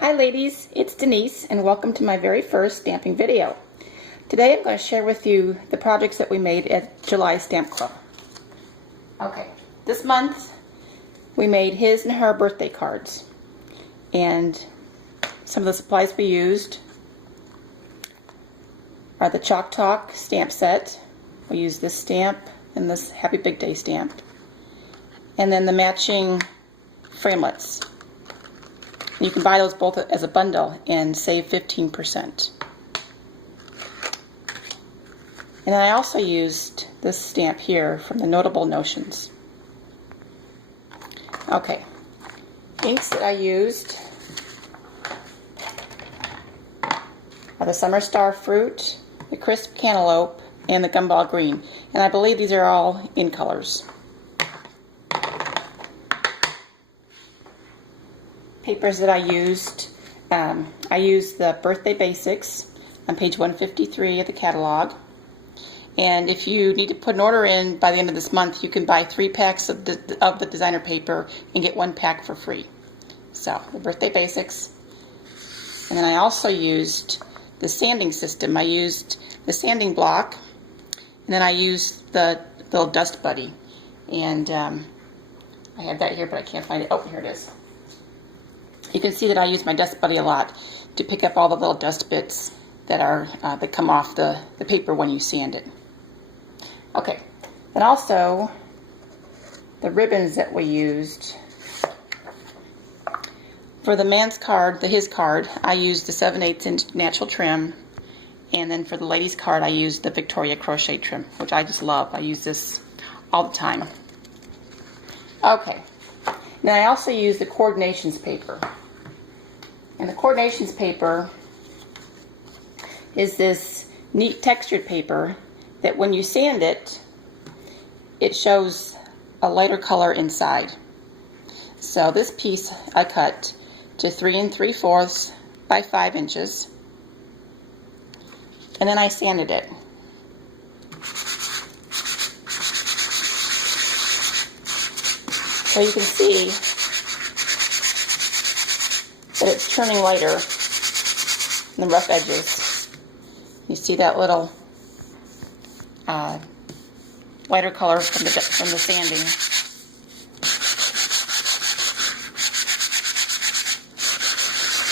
Hi ladies, it's Denise and welcome to my very first stamping video. Today I'm going to share with you the projects that we made at July Stamp Club. Okay, this month we made his and her birthday cards, and some of the supplies we used are the Chalk Talk stamp set. We used this stamp and this Happy Big Day stamp, and then the matching framelits. You can buy those both as a bundle and save 15%. And then I also used this stamp here from the Notable Notions. Okay, inks that I used are the Summer Star Fruit, the Crisp Cantaloupe, and the Gumball Green. And I believe these are all in colors. Papers that I used the Birthday Basics on page 153 of the catalog. And if you need to put an order in by the end of this month, you can buy 3 packs of the designer paper and get 1 pack for free. So, the Birthday Basics. And then I also used the sanding system. I used the sanding block, and then I used the little dust buddy. And I have that here, but I can't find it. Oh, here it is. You can see that I use my dust buddy a lot to pick up all the little dust bits that come off the paper when you sand it. Okay, and also the ribbons that we used for the man's card, his card, I used the 7/8 inch natural trim, and then for the lady's card I used the Victoria crochet trim, which I just love. I use this all the time. Okay, now I also used the coordinations paper. And the coordinations paper is this neat textured paper that when you sand it, it shows a lighter color inside. So this piece I cut to 3 3/4 by 5 inches, and then I sanded it. So you can see that it's turning lighter in the rough edges. You see that little lighter color from the sanding.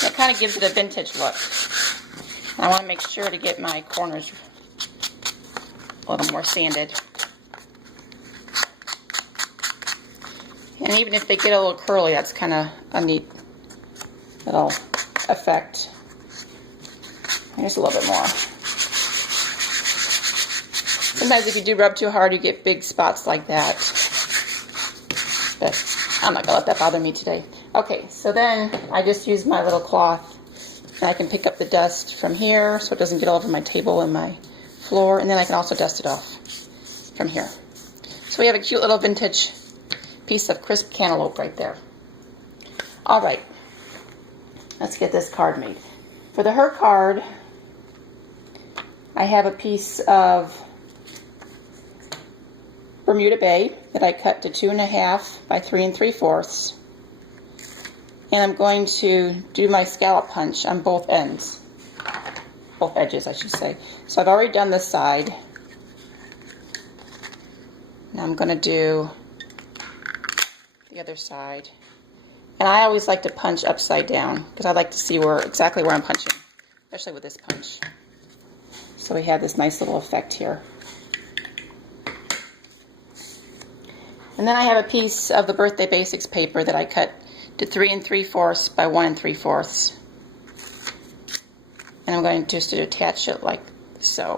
That kind of gives it a vintage look. I want to make sure to get my corners a little more sanded. And even if they get a little curly, that's kind of a neat little effect. Just a little bit more. Sometimes if you do rub too hard, you get big spots like that. But I'm not going to let that bother me today. Okay, so then I just use my little cloth, and I can pick up the dust from here so it doesn't get all over my table and my floor, and then I can also dust it off from here. So we have a cute little vintage piece of crisp cantaloupe right there. All right. Let's get this card made. For the her card, I have a piece of Bermuda Bay that I cut to 2 1/2 by 3 3/4. And I'm going to do my scallop punch on both ends. Both edges, I should say. So I've already done this side. Now I'm going to do the other side. And I always like to punch upside down because I like to see exactly where I'm punching, especially with this punch. So we have this nice little effect here. And then I have a piece of the Birthday Basics paper that I cut to 3 3/4 by 1 3/4. And I'm going just to attach it like so.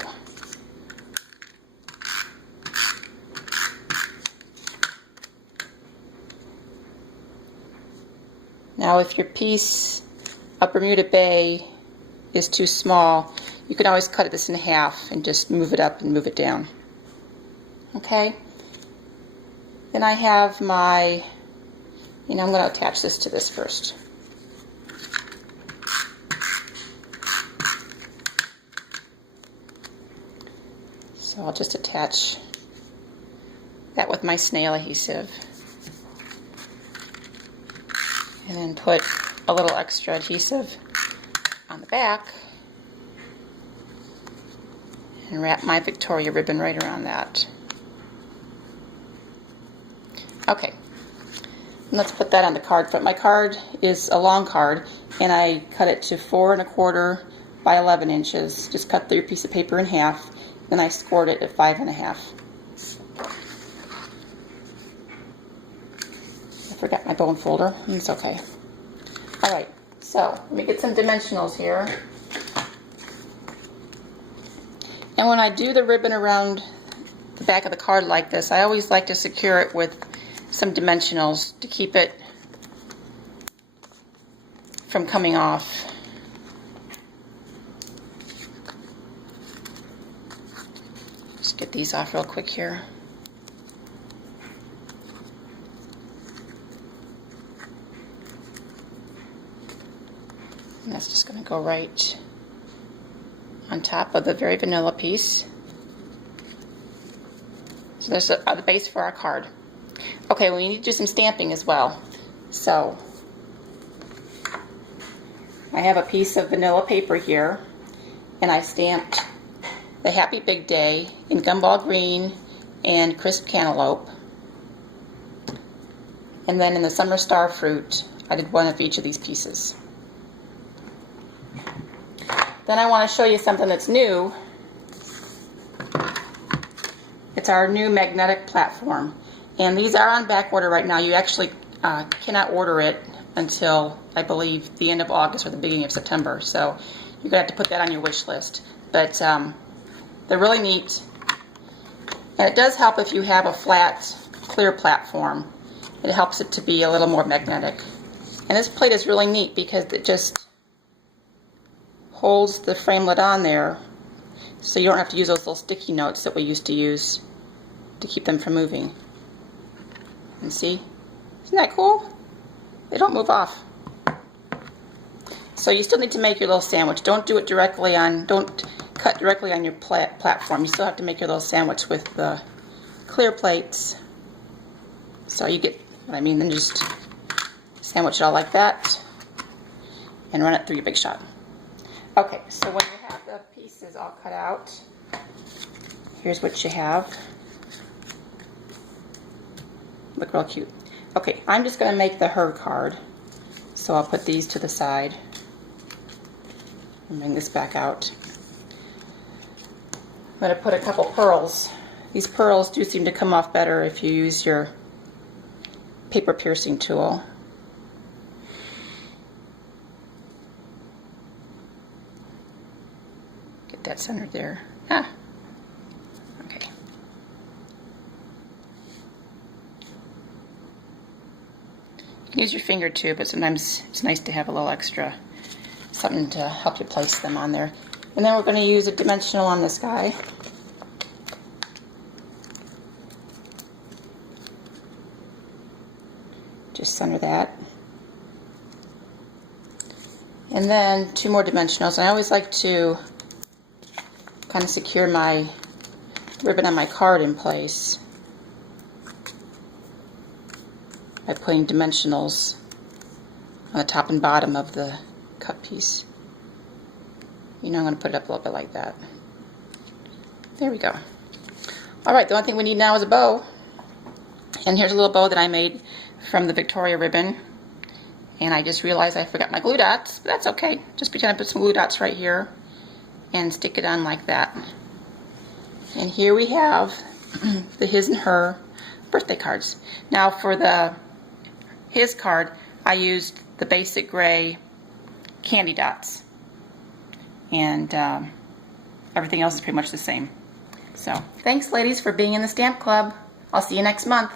Now if your piece of Bermuda Bay is too small, you can always cut this in half and just move it up and move it down. Okay? Then I have my, I'm going to attach this to this first. So I'll just attach that with my snail adhesive. And then put a little extra adhesive on the back and wrap my Victoria ribbon right around that. Okay, let's put that on the card front. My card is a long card, and I cut it to 4 1/4 by 11 inches. Just cut your piece of paper in half, then I scored it at 5 1/2. I forgot my bone folder. It's okay. All right, so let me get some dimensionals here. And when I do the ribbon around the back of the card like this, I always like to secure it with some dimensionals to keep it from coming off. Just get these off real quick here. And that's just going to go right on top of the very vanilla piece. So there's the base for our card. Okay, we need to do some stamping as well. So I have a piece of vanilla paper here, and I stamped the Happy Big Day in Gumball Green and Crisp Cantaloupe. And then in the Summer Star Fruit, I did one of each of these pieces. Then I want to show you something that's new. It's our new magnetic platform. And these are on back order right now. You actually cannot order it until, I believe, the end of August or the beginning of September. So you're going to have to put that on your wish list. But they're really neat. And it does help if you have a flat, clear platform. It helps it to be a little more magnetic. And this plate is really neat because it just holds the framelit on there, so you don't have to use those little sticky notes that we used to use to keep them from moving. And see? Isn't that cool? They don't move off. So you still need to make your little sandwich. Don't do it directly on, don't cut directly on your platform. You still have to make your little sandwich with the clear plates. So you get what I mean. Then just sandwich it all like that and run it through your Big Shot. Okay, so when you have the pieces all cut out, here's what you have. Look real cute. Okay, I'm just going to make the her card. So I'll put these to the side and bring this back out. I'm going to put a couple pearls. These pearls do seem to come off better if you use your paper piercing tool. Get that centered there. Ah. Okay. You can use your finger too, but sometimes it's nice to have a little extra something to help you place them on there. And then we're going to use a dimensional on this guy. Just center that. And then 2 more dimensionals. I always like to kind of secure my ribbon on my card in place by putting dimensionals on the top and bottom of the cut piece. You know, I'm going to put it up a little bit like that. There we go. Alright, the only thing we need now is a bow. And here's a little bow that I made from the Victoria ribbon. And I just realized I forgot my glue dots, but that's okay. Just pretend I put some glue dots right here and stick it on like that. And here we have the his and her birthday cards. Now for the his card, I used the basic gray candy dots. And everything else is pretty much the same. So, thanks ladies for being in the Stamp Club. I'll see you next month.